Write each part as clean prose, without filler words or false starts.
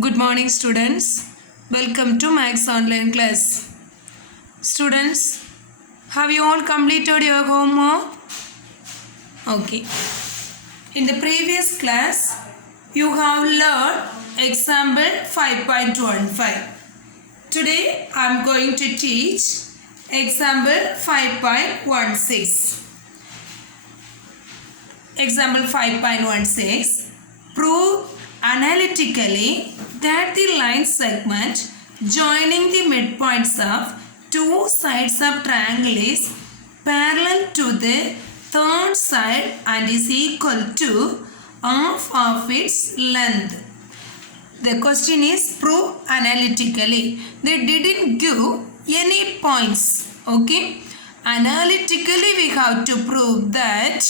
Good morning, students. Welcome to Max online class. Students, have you all completed your homework? Okay. In the previous class, you have learned example 5.15. Today, I am going to teach example 5.16. Example 5.16. Prove analytically that the line segment joining the midpoints of two sides of triangle is parallel to the third side and is equal to half of its length. The question is prove analytically. They didn't give any points. Okay. Analytically we have to prove that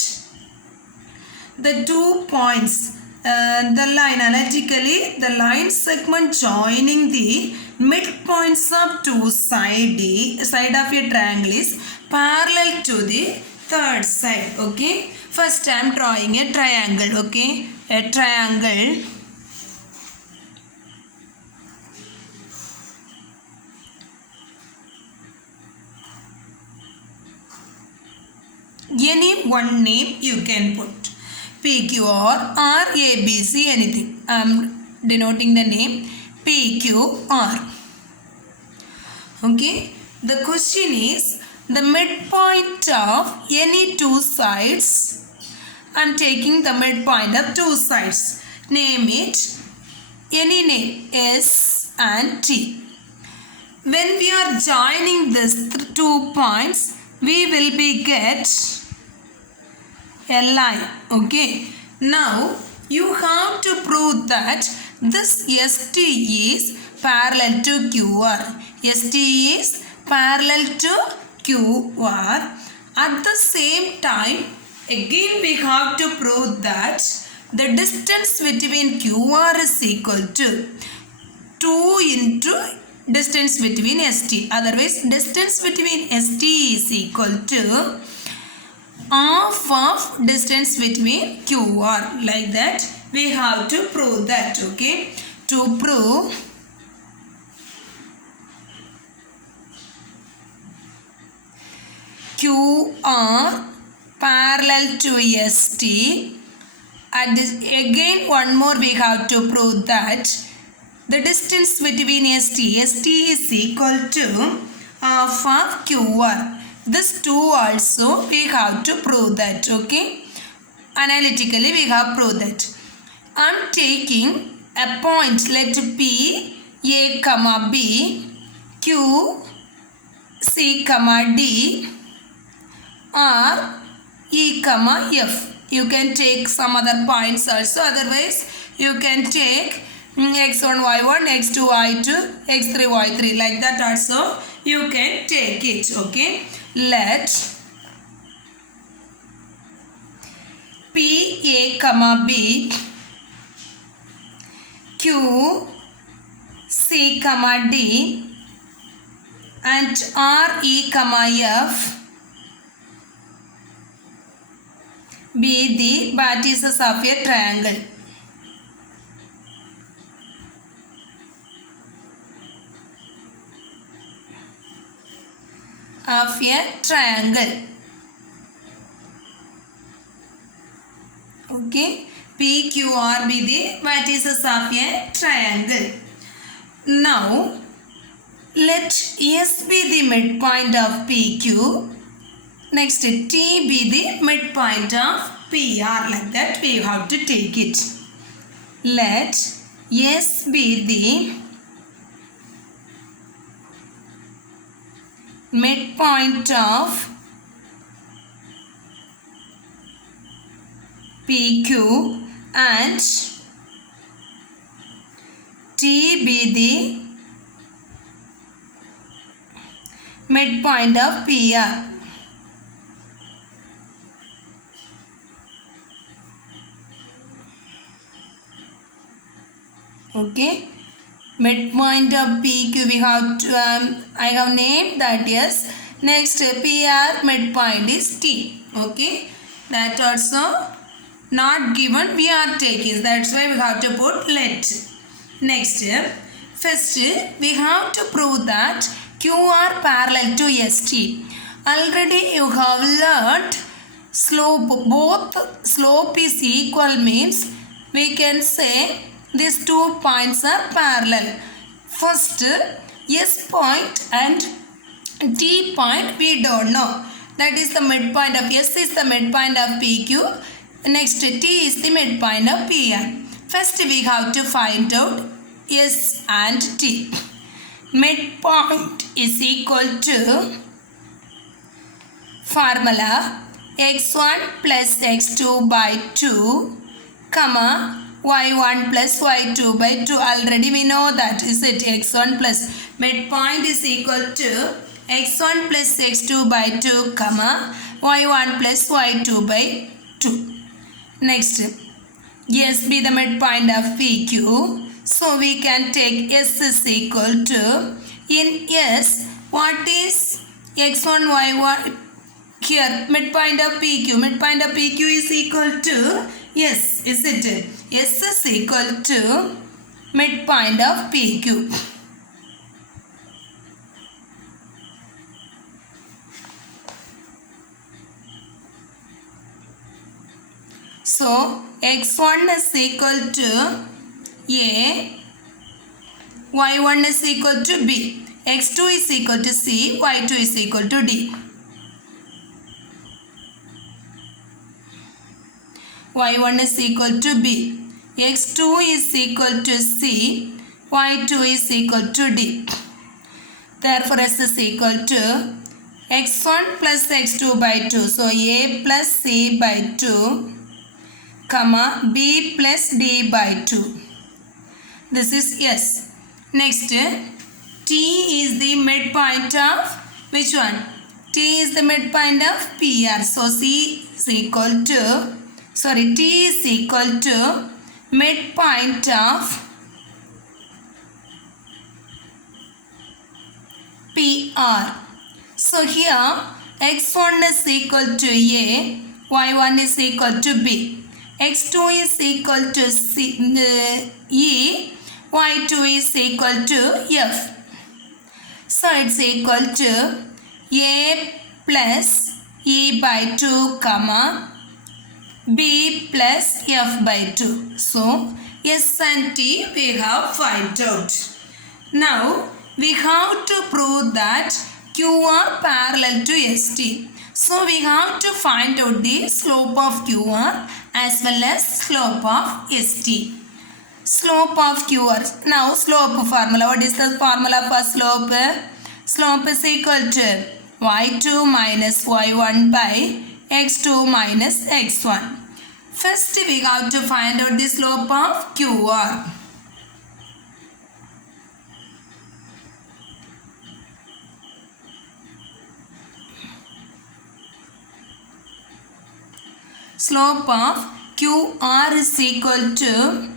the 2 points the line analytically the line segment joining the midpoints of two side of a triangle is parallel to the third side. Okay, first I am drawing a triangle. Okay, a triangle. Any one name you can put. PQR or ABC, anything. I am denoting the name PQR. Okay. The question is the midpoint of any two sides. I am taking the midpoint of two sides. Name it any name S and T. When we are joining these 2 points, we will be get a line. Okay, now you have to prove that this ST is parallel to QR. ST is parallel to QR. At the same time, again we have to prove that the distance between QR is equal to 2 into distance between ST. Otherwise, distance between ST is equal to half of distance between QR. Like that we have to prove that. Okay, to prove QR parallel to ST, and this, again one more we have to prove that the distance between ST is equal to half of QR. This 2 also we have to prove that. Okay, analytically we have proved that. I am taking a point, let P A comma B, Q C comma D, or E comma F. You can take some other points also. Otherwise you can take x1 y1, x2 y2, x3 y3, like that also you can take it. Okay, let P A comma B, Q C comma D, and R E comma F be the vertices of a triangle. Of a triangle. Okay, PQR be the vertices of a triangle. Now let S be the midpoint of PQ. Next T be the midpoint of PR. Like that we have to take it. Let S be the midpoint of PQ and T be the midpoint of PR. Okay, midpoint of PQ we have to I have named that. Yes, next PR midpoint is T. Okay, that also not given, we are taking, that's why we have to put let. Next, first we have to prove that QR parallel to ST. Already you have learned slope, both slope is equal means we can say these 2 points are parallel. First, S point and T point we don't know. That is the midpoint of S is the midpoint of PQ. Next, T is the midpoint of PR. First, we have to find out S and T. Midpoint is equal to formula x1 plus x2 by 2, comma y1 plus y2 by 2. Already we know that, is it? X1 plus midpoint is equal to x1 plus x2 by 2, comma y1 plus y2 by 2. Next, S be the midpoint of PQ. So we can take S is equal to, in S, what is x1, y1? Here, midpoint of PQ. Midpoint of PQ is equal to S, is it? S is equal to midpoint of PQ. So, x1 is equal to A, y1 is equal to B, x2 is equal to C, y2 is equal to D. y1 is equal to B, x2 is equal to C, y2 is equal to D. Therefore, S is equal to x1 plus x2 by 2. So, A plus C by 2, comma B plus D by 2. This is S. Next, T is the midpoint of which one? T is the midpoint of PR. So, C is equal to, T is equal to midpoint of PR. So, here x1 is equal to A, y1 is equal to B, x2 is equal to C, E, y2 is equal to F. So, it's equal to A plus E by 2, comma B plus F by 2. So, S and T we have found out. Now, we have to prove that QR parallel to ST. So, we have to find out the slope of QR as well as slope of ST. Slope of QR. Now, slope formula. What is the formula for slope? Slope is equal to y2 minus y1 by x2 minus x1. First, we have to find out the slope of QR. Slope of QR is equal to,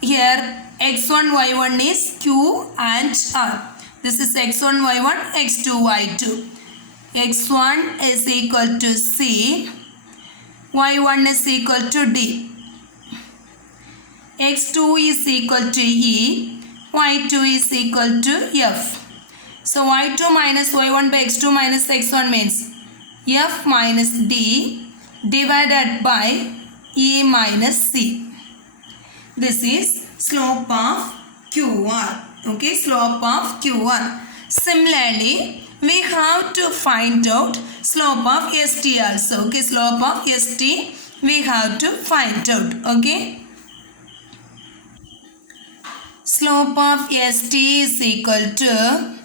here x1 y1 is Q and R. This is x1 y1, x2 y2. x1 is equal to C, y1 is equal to D, x2 is equal to E, y2 is equal to F. So, y2 minus y1 by x2 minus x1 means F minus D divided by E minus C. This is slope of QR. Okay, slope of QR. Similarly, we have to find out slope of ST also. Okay, slope of ST we have to find out. Okay. Slope of ST is equal to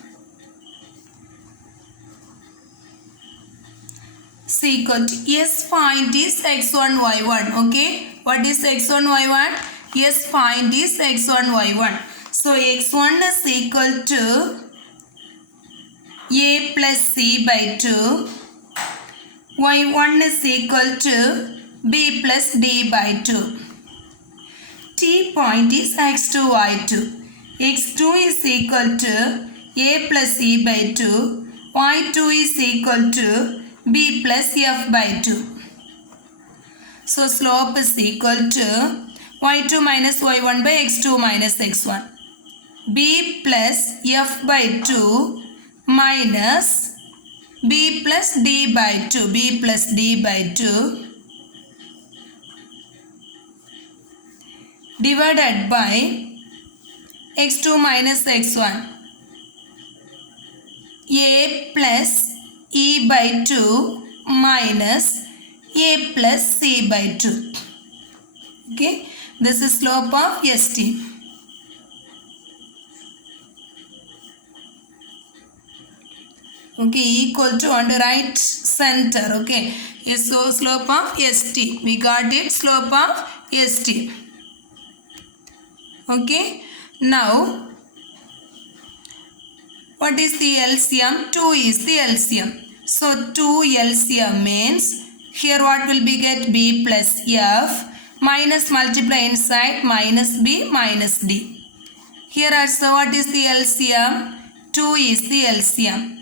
S point is x1 y1. Okay, what is x1 y1? S point is x1 y1. So x1 is equal to A plus C by 2, y1 is equal to B plus D by 2. T point is x2 y2. x2 is equal to A plus C by 2, y2 is equal to B plus F by 2. So, slope is equal to y2 minus y1 by x2 minus x1. b plus f by 2 minus b plus d by 2, b plus d by 2 divided by x2 minus x1, a plus e by 2 minus a plus c by 2. Okay, this is slope of ST. Okay, equal to on the right center. Okay, so slope of ST. We got it, slope of ST. Okay, now what is the LCM? 2 is the LCM. So 2 LCM means here what will be get? B plus F minus multiply inside minus B minus D. Here also what is the LCM? 2 is the LCM.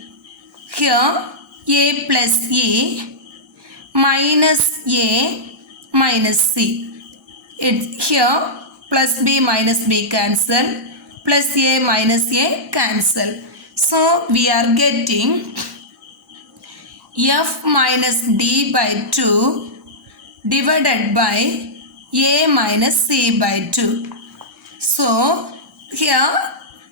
Here A plus E minus A minus C. It's here plus B minus B cancel, plus A minus A cancel. So we are getting F minus D by 2 divided by A minus C by 2. So here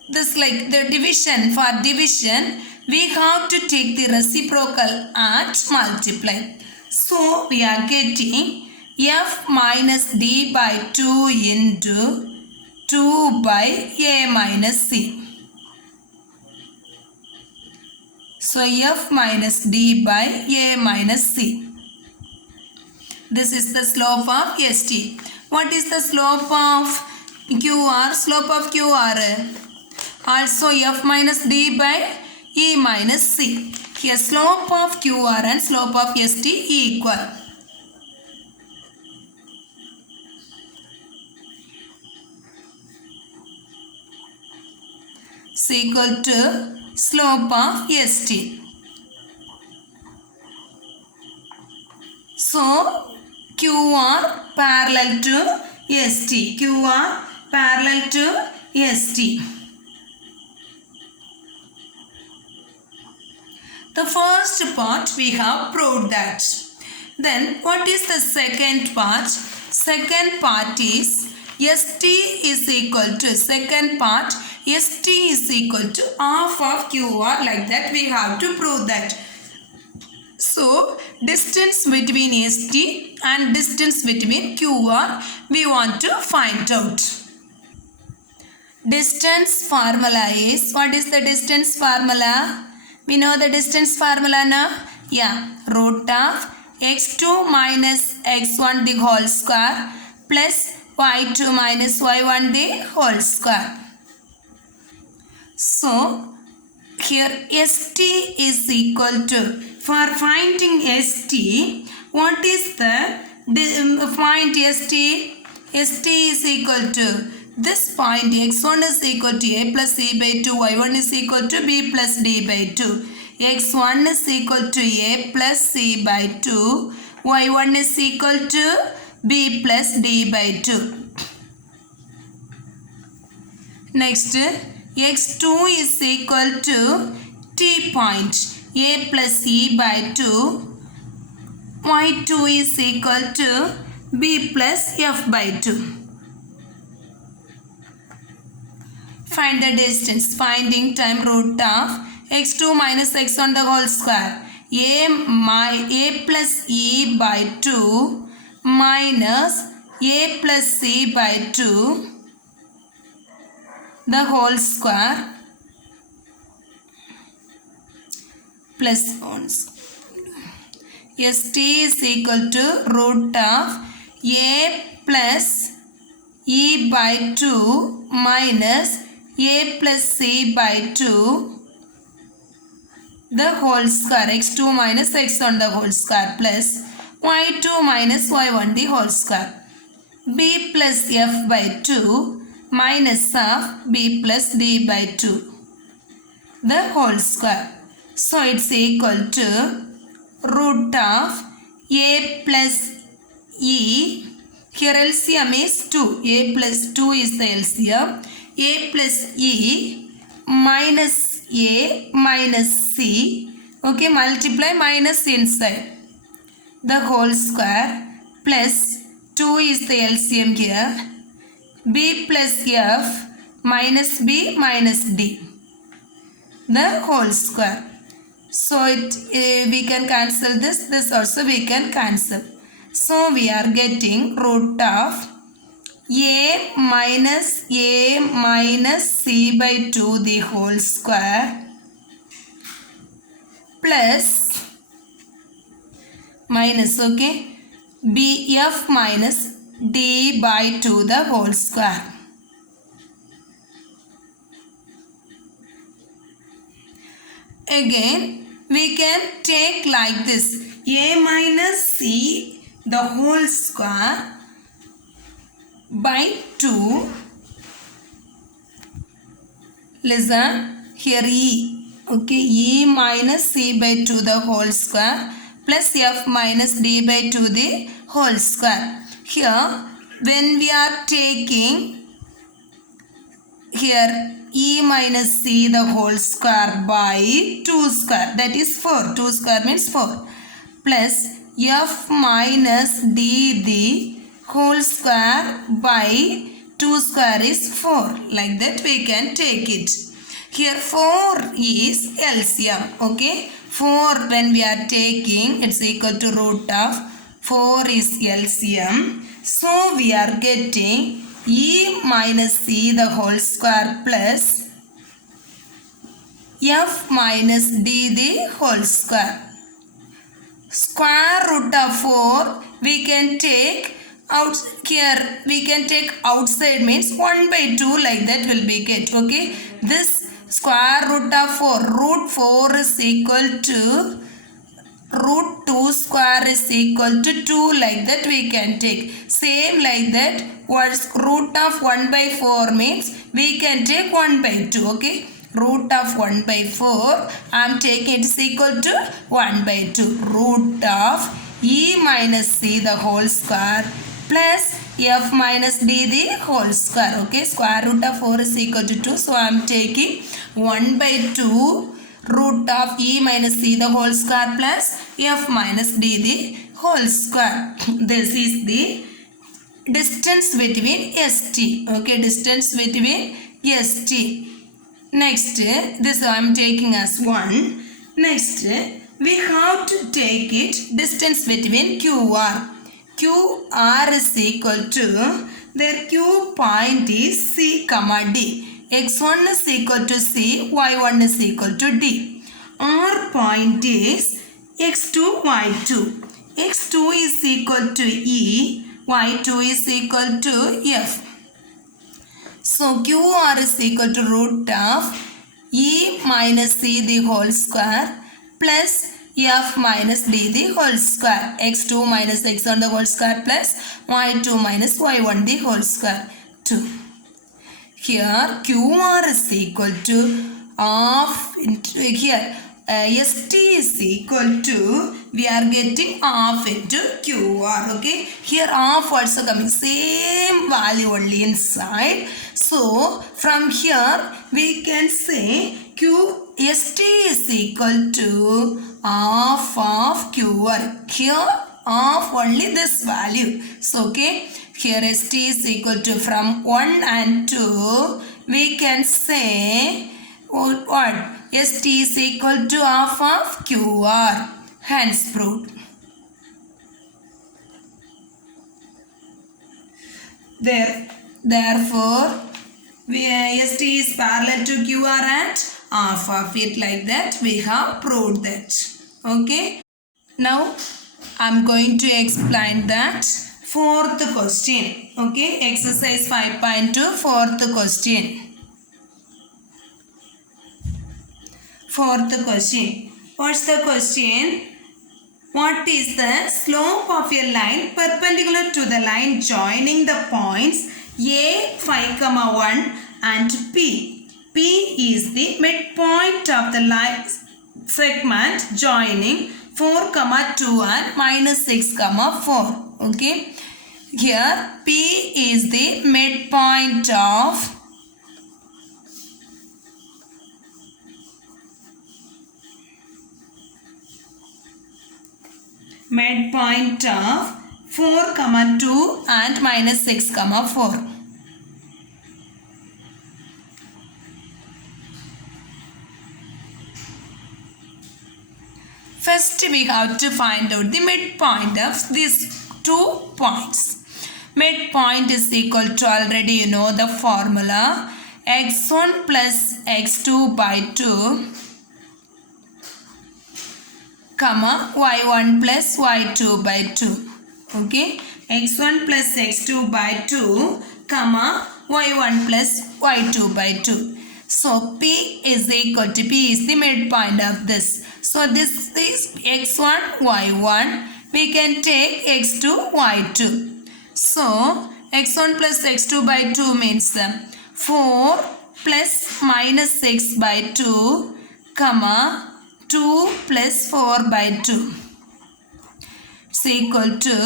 this like the division, for division we have to take the reciprocal at multiply. So we are getting F minus D by 2 into 2 by A minus C. So F minus D by A minus C. This is the slope of ST. What is the slope of QR? Slope of QR also F minus D by E minus C. Here slope of QR and slope of ST equal. Is equal to slope of ST. So QR parallel to ST. QR parallel to ST. The first part we have proved that. Then what is the second part? Second part is ST is equal to, second part ST is equal to half of QR, like that we have to prove that. So distance between ST and distance between QR we want to find out. Distance formula is, what is the distance formula? We know the distance formula now? Yeah, root of x2 minus x1 the whole square plus y2 minus y1 the whole square. So here ST is equal to, for finding ST, what is the find ST? ST is equal to this point x1 is equal to a plus c by 2, y1 is equal to b plus d by 2. x1 is equal to a plus c by 2, y1 is equal to b plus d by 2. Next, x2 is equal to t point a plus e by 2, y2 is equal to b plus f by 2. Find the distance. Finding time, root of x2 minus x1 the whole square. A plus e by 2 minus a plus c by 2 the whole square plus 1. ST is equal to root of a plus e by 2 minus a plus c by 2 the whole square, x2 minus x1 the whole square plus y2 minus y1 the whole square, b plus f by 2 minus of b plus d by 2 the whole square. So it's equal to root of a plus e, here LCM is 2, a plus 2 is the LCM, a plus e minus a minus c. Okay, multiply minus inside. The whole square plus 2 is the LCM here. B plus f minus b minus d. The whole square. So we can cancel this. This also we can cancel. So we are getting root of a minus c by 2 the whole square plus minus, okay, bf minus d by 2 the whole square. Again, we can take like this, a minus c the whole square by 2. Listen, here e, okay, e minus c by 2 the whole square plus f minus d by 2 the whole square. Here, when we are taking here e minus c the whole square by 2 square, that is 4. 2 square means 4. Plus f minus d the whole square by 2 square is 4. Like that we can take it. Here 4 is LCM. Okay. 4 when we are taking, it's equal to root of 4 is LCM. So we are getting e minus c the whole square plus f minus d the whole square. Square root of 4 we can take out here, we can take outside means 1 by 2, like that will be get. Okay, this square root of 4, root 4 is equal to root 2 square is equal to 2, like that we can take. Same like that, what's root of 1 by 4 means we can take 1 by 2. Okay, root of 1 by 4 I am taking, it is equal to 1 by 2. Root of e minus c the whole square plus f minus d the whole square. Okay, square root of 4 is equal to 2. So I am taking 1 by 2 root of e minus c the whole square plus f minus d the whole square. This is the distance between ST. Okay, distance between ST. Next, this I am taking as 1. Next, we have to take it distance between QR. QR is equal to, their Q point is C, D. X1 is equal to C, Y1 is equal to D. R point is X2, Y2. X2 is equal to E, Y2 is equal to F. So QR is equal to root of E minus C the whole square plus F minus D the whole square. X2 minus X1 the whole square plus Y2 minus Y1 the whole square. 2. Here QR is equal to half into here. ST is equal to, we are getting half into QR. Okay, here half also coming, same value only inside. So from here we can say ST is equal to half of QR. Here half only this value. So okay, here ST is equal to, from 1 and 2 we can say what? ST is equal to half of QR. Hence proved. Therefore, ST is parallel to QR and half of it, like that we have proved that. Okay. Now I am going to explain that fourth question. Okay. Exercise 5.2, fourth question. Fourth question. What's the question? What is the slope of a line perpendicular to the line joining the points A, 5, 1 and P? P is the midpoint of the line segment joining 4, 2 and minus 6, 4. Okay. Here P is the midpoint of midpoint of 4 comma 2 and minus 6 comma 4. First we have to find out the midpoint of these 2 points. Midpoint is equal to, already you know the formula, x1 plus x2 by 2 comma y1 plus y2 by 2. Okay, x1 plus x2 by 2 comma y1 plus y2 by 2. So P is equal to, P is the midpoint of this. So this is x1 y1. We can take x2 y2. So x1 plus x2 by 2 means 4 plus minus 6 by 2 comma 2 plus 4 by 2. It's equal to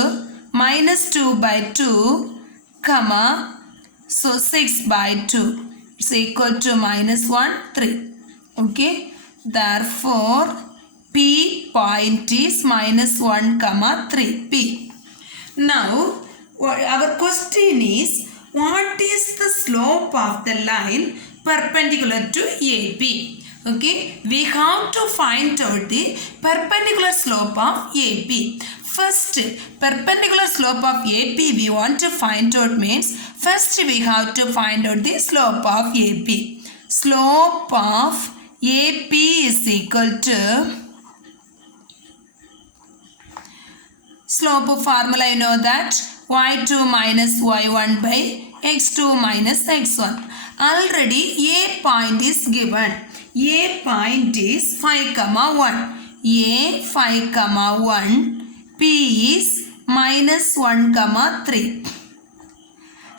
minus 2 by 2 comma, so 6 by 2. It's equal to minus 1 3. Okay, therefore P point is minus 1 comma 3 P. Now our question is, what is the slope of the line perpendicular to AB? Okay, we have to find out the perpendicular slope of AB. First, perpendicular slope of AP we want to find out means, first we have to find out the slope of AP. Slope of AP is equal to, slope formula you know that, y2 minus y1 by x2 minus x1. Already A point is given. A point is 5 comma 1. A 5 comma 1. P is minus 1 comma 3.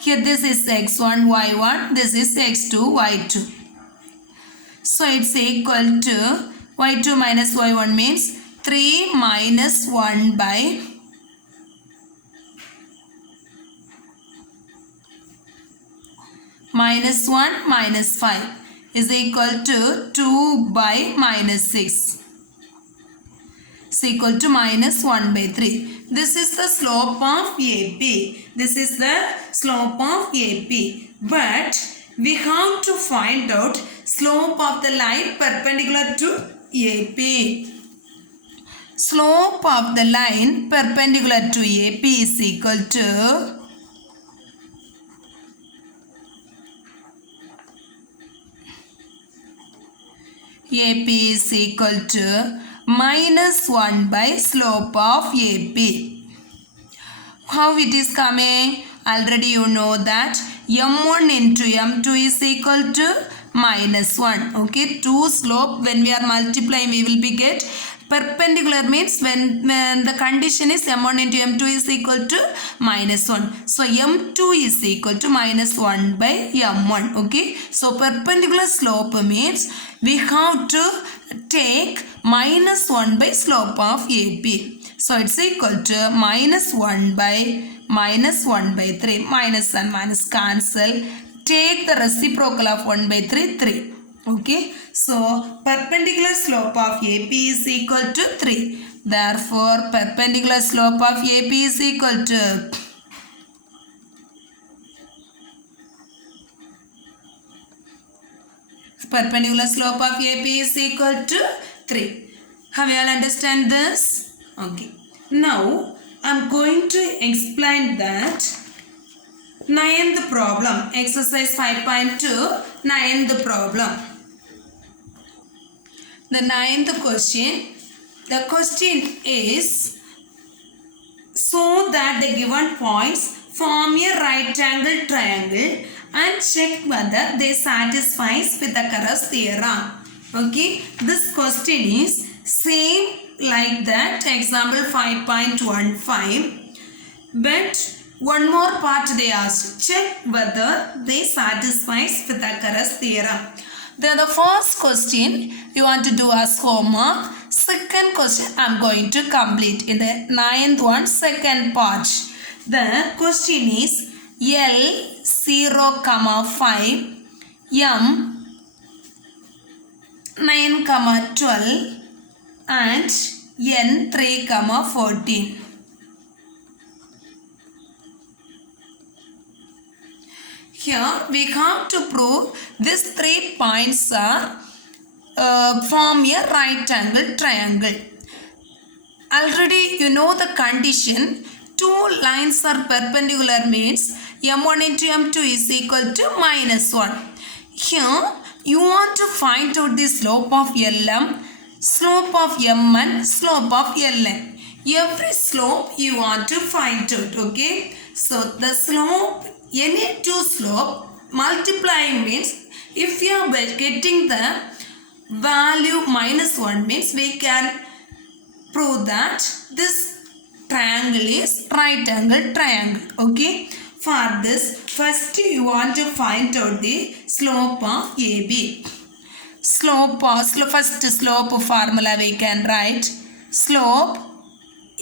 Here this is x1 y1. This is x2 y2. So it's equal to, y2 minus y1 means 3 minus 1 by minus 1 minus 5 is equal to 2 by minus 6. Is equal to minus 1 by 3. This is the slope of AP. This is the slope of AP. But we have to find out slope of the line perpendicular to AP. Slope of the line perpendicular to AP is equal to, AP is equal to minus 1 by slope of AP. How it is coming? Already you know that m1 into m2 is equal to minus 1. Okay, 2 slope, when we are multiplying we will be get perpendicular, means when the condition is m1 into m2 is equal to minus 1. So m2 is equal to minus 1 by m1. Okay, so perpendicular slope means we have to take minus 1 by slope of AP. So it's equal to minus 1 by minus 1 by 3. Minus and minus cancel. Take the reciprocal of 1 by 3, 3. Okay, so perpendicular slope of AP is equal to 3. Therefore, perpendicular slope of AP is equal to, perpendicular slope of AP is equal to 3. Have you all understand this? Okay. Now, I am going to explain that 9th problem. Exercise 5.2, 9th problem. The 9th question. The question is, so that the given points form a right angle triangle and check whether they satisfy Pythagoras theorem. Okay, this question is same like that example 5.15, but one more part they asked, check whether they satisfy Pythagoras theorem. Then the first question you want to do as homework. Second question I am going to complete in the 9th one, second part. The question is L 0, 5, M 9, 12 and n 3, 14. Here we have to prove these 3 points are form a right angle triangle. Already you know the condition. Two lines are perpendicular means m1 into m2 is equal to -1. Here you want to find out the slope of Lm, slope of Mn, slope of Ln. Every slope you want to find out. Okay. So the slope, any two slope multiplying means if you are getting the value -1 means we can prove that this triangle is right angle triangle. Okay. For this, first you want to find out the slope of AB. First slope formula we can write. Slope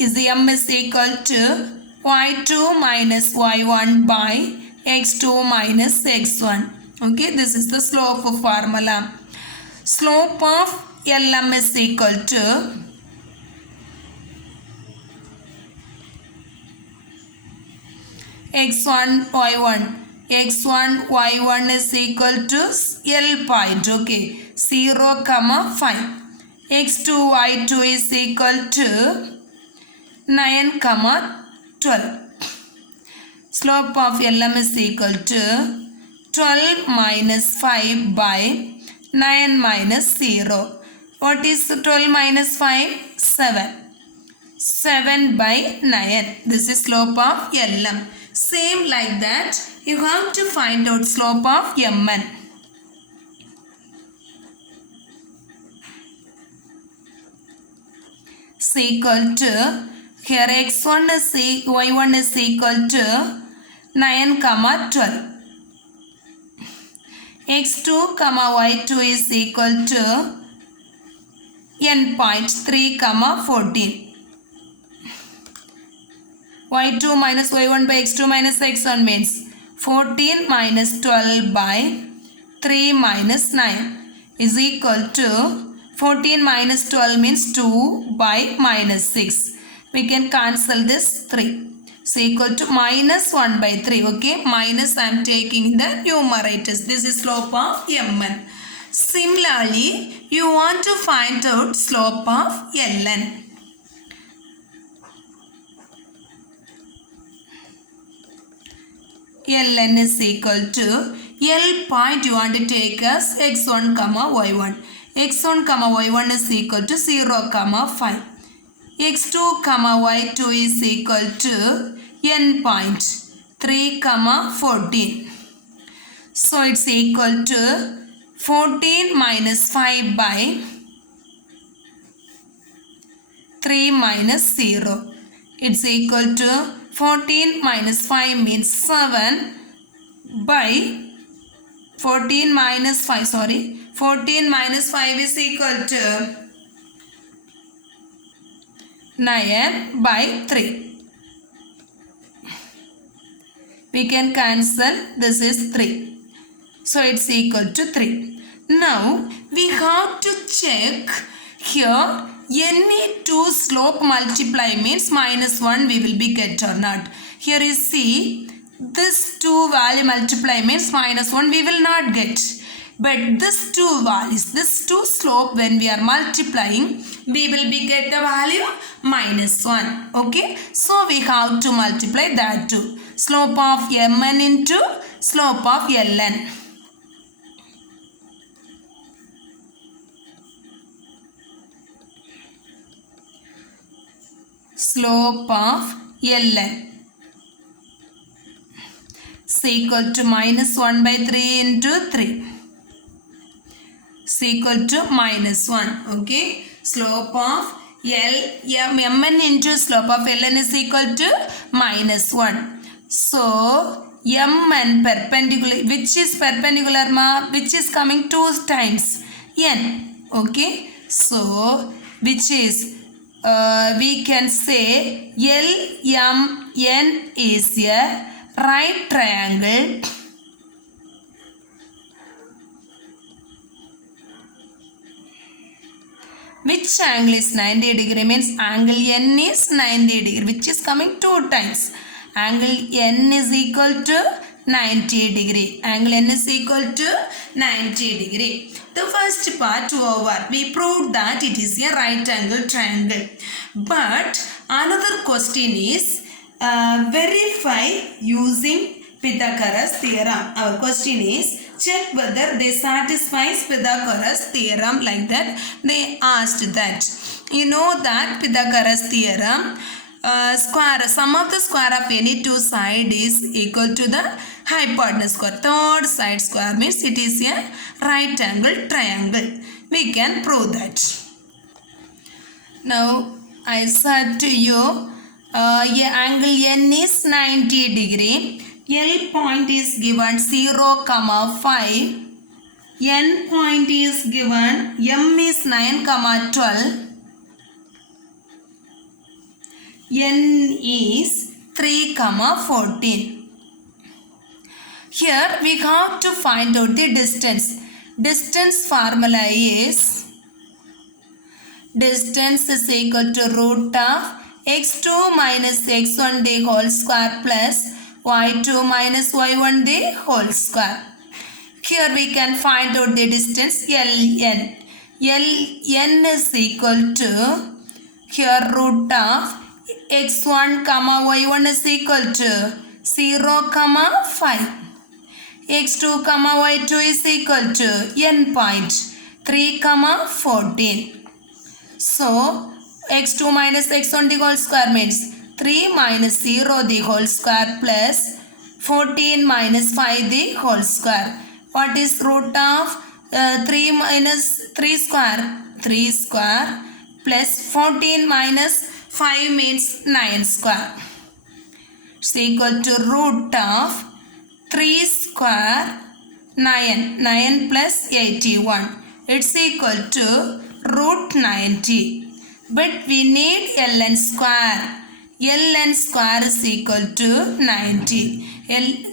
is m is equal to y2 minus y1 by x2 minus x1. Okay. This is the slope formula. Slope of Lm is equal to x1 y1. x1 y1 is equal to L point. Okay. 0, 5. x2 y2 is equal to 9, 12. Slope of Lm is equal to 12 minus 5 by 9 minus 0. What is 12 minus 5? 7. 7 by 9. This is slope of Lm. Same like that, you have to find out slope of Mn. Is equal to, here x1 is y1 is equal to 9, 12. x2, y2 is equal to n point 3, 14. y2 minus y1 by x2 minus x1 means 14 minus 12 by 3 minus 9 is equal to 14 minus 12 means 2 by minus 6. We can cancel this 3. So equal to minus 1 by 3. Okay. Minus I am taking in the numerators. This is slope of Mn. Similarly, you want to find out slope of Ln. Ln is equal to, L point you want to take as x1, y1. x1, y1 is equal to 0, 5. x2, y2 is equal to n point 3, 14. So it's equal to 14 minus 5 by 3 minus 0. It's equal to 14 minus 5 means 7 by 14 minus 5 is equal to 9 by 3. We can cancel, this is 3. So it's equal to 3. Now we have to check here. Any two slope multiply means -1 we will be get or not. Here is see, this two value multiply means -1 we will not get. But this two values, this two slope when we are multiplying, we will be get the value -1. Okay. So we have to multiply that too. Slope of Mn into slope of Ln. Slope of Ln is equal to -1 by 3 into 3. Is equal to -1. Okay. Slope of Mn into slope of Ln is equal to -1. So Mn perpendicular, which is perpendicular which is coming 2 times n. Okay. So which is we can say LMN is a right triangle Which angle is 90 degree means angle N is 90 degree, which is coming 2 times. Angle N is equal to 90 degree. Angle N is equal to 90 degree. The first part over. We proved that it is a right angle triangle. But another question is verify using Pythagoras theorem. Our question is check whether they satisfy Pythagoras theorem, like that they asked that. You know that Pythagoras theorem, sum of the square of any two side is equal to the hypotenuse square. Third side square means it is a right angle triangle. We can prove that. Now I said to you angle N is 90 degree. L point is given 0, 5. N point is given, M is 9, 12. N is 3, 14. Here we have to find out the distance. Distance formula is distance is equal to root of x2 minus x1 the whole square plus y2 minus y1 the whole square. Here we can find out the distance Ln. Ln is equal to, here root of x1 y1 is equal to 0, 5. x2 y2 is equal to n point 3, 14. So x2 minus x1 the whole square means 3 minus 0 the whole square plus 14 minus 5 the whole square. What is root of 3 minus 3 square? 3 square plus 14 minus 5 means 9 square. It's equal to root of 3 square 9. 9 plus 81. It's equal to root 90. But we need Ln square. Ln square is equal to 90.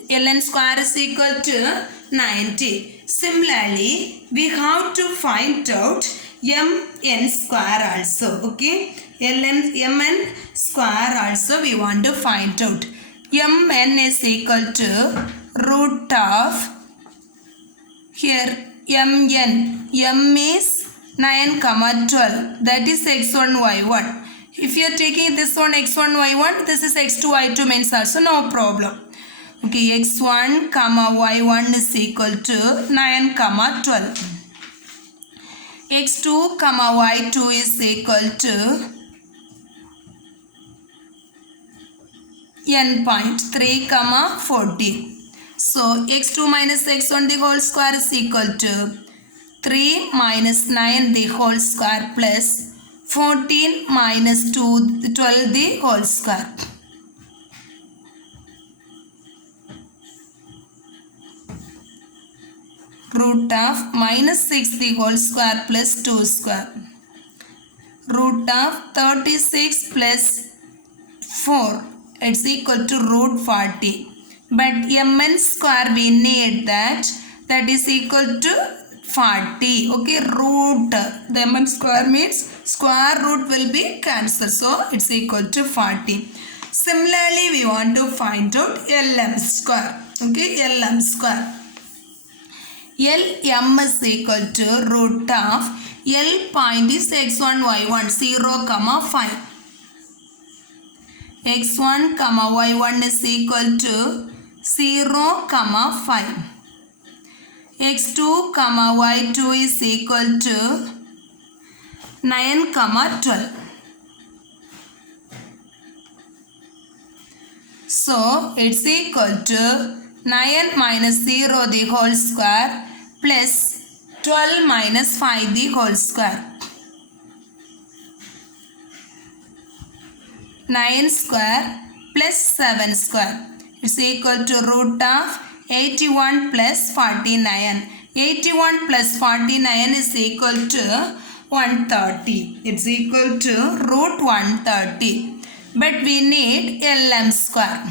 Ln square is equal to 90. Similarly, we have to find out Mn square also. Okay. Mn square also we want to find out. Mn is equal to root of, here Mn. M is 9, 12. That is x1, y1. If you are taking this one x1, y1, this is x2, y2 means also no problem. Okay, x1, y1 is equal to 9, 12. x2, y2 is equal to n point 3, 14. So x2 minus x1 the whole square is equal to 3 minus 9 the whole square plus 14 minus 12 the whole square. Root of minus 6 the whole square plus 2 square. Root of 36 plus 4. It's equal to root 40. But Mn square we need that is equal to 40. Okay, root. The Mn square means square root will be cancelled. So it's equal to 40. Similarly, we want to find out Lm square. Okay, Lm square. Lm is equal to root of L point is x1, y1, 0, 5. x1, y1 is equal to 0, 5. x2, y2 is equal to 9, 12. So, it's equal to 9 minus 0 the whole square plus 12 minus 5 the whole square. 9 square plus 7 square. It's equal to root of 81 plus 49. 81 plus 49 is equal to 130. It's equal to root 130. But we need Lm square.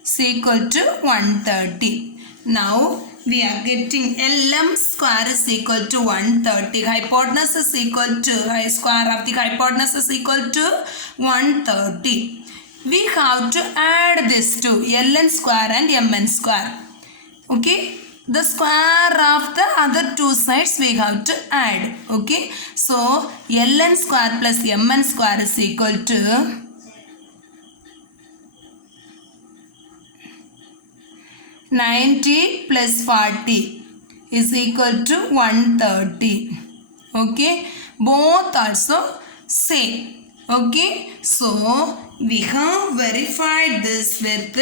It's equal to 130. Now we are getting LM square is equal to 130. Hypotenuse is equal to, square of the hypotenuse is equal to 130. We have to add this to Ln square and Mn square. Okay. The square of the other two sides we have to add. Okay. So Ln square plus Mn square is equal to 90 plus 40 is equal to 130. Okay. Both also same. Okay. So we have verified this with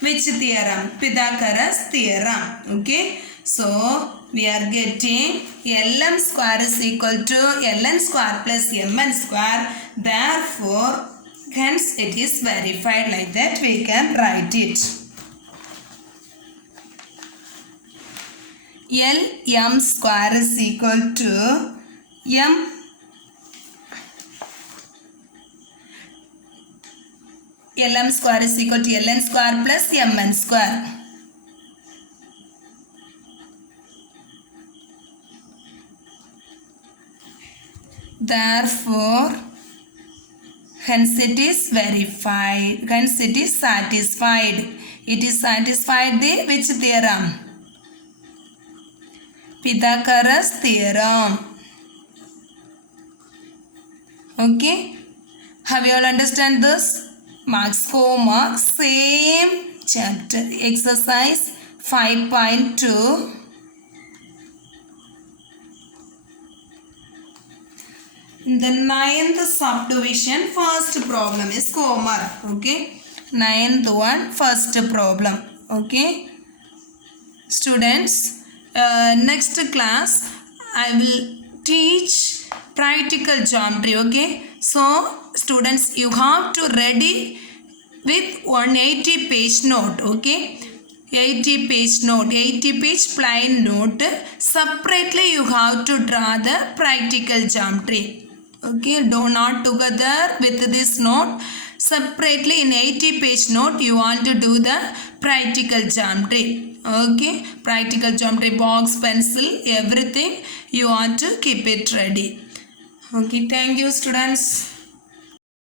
which theorem? Pythagoras theorem. Okay. So we are getting Lm square is equal to Ln square plus Mn square. Therefore, hence it is verified. Like that we can write it. Lm square is equal to Lm square is equal to Ln square plus Mn square. Therefore, hence it is verified. Hence it is satisfied. It is satisfied the which theorem? Pythagoras theorem. Okay. Have you all understand this? Marks, homework, same chapter. Exercise 5.2. The 9th subdivision, first problem is homework. Okay. 9th one, first problem. Okay. Students, next class I will teach practical geometry. Okay. So students, you have to ready with 180 page note. Okay. 80 page note, 80 page plain note. Separately you have to draw the practical geometry. Okay. Do not together with this note. Separately in 80 page note you want to do the practical geometry. Okay. Practical geometry, box, pencil, everything you want to keep it ready. Okay. Thank you students.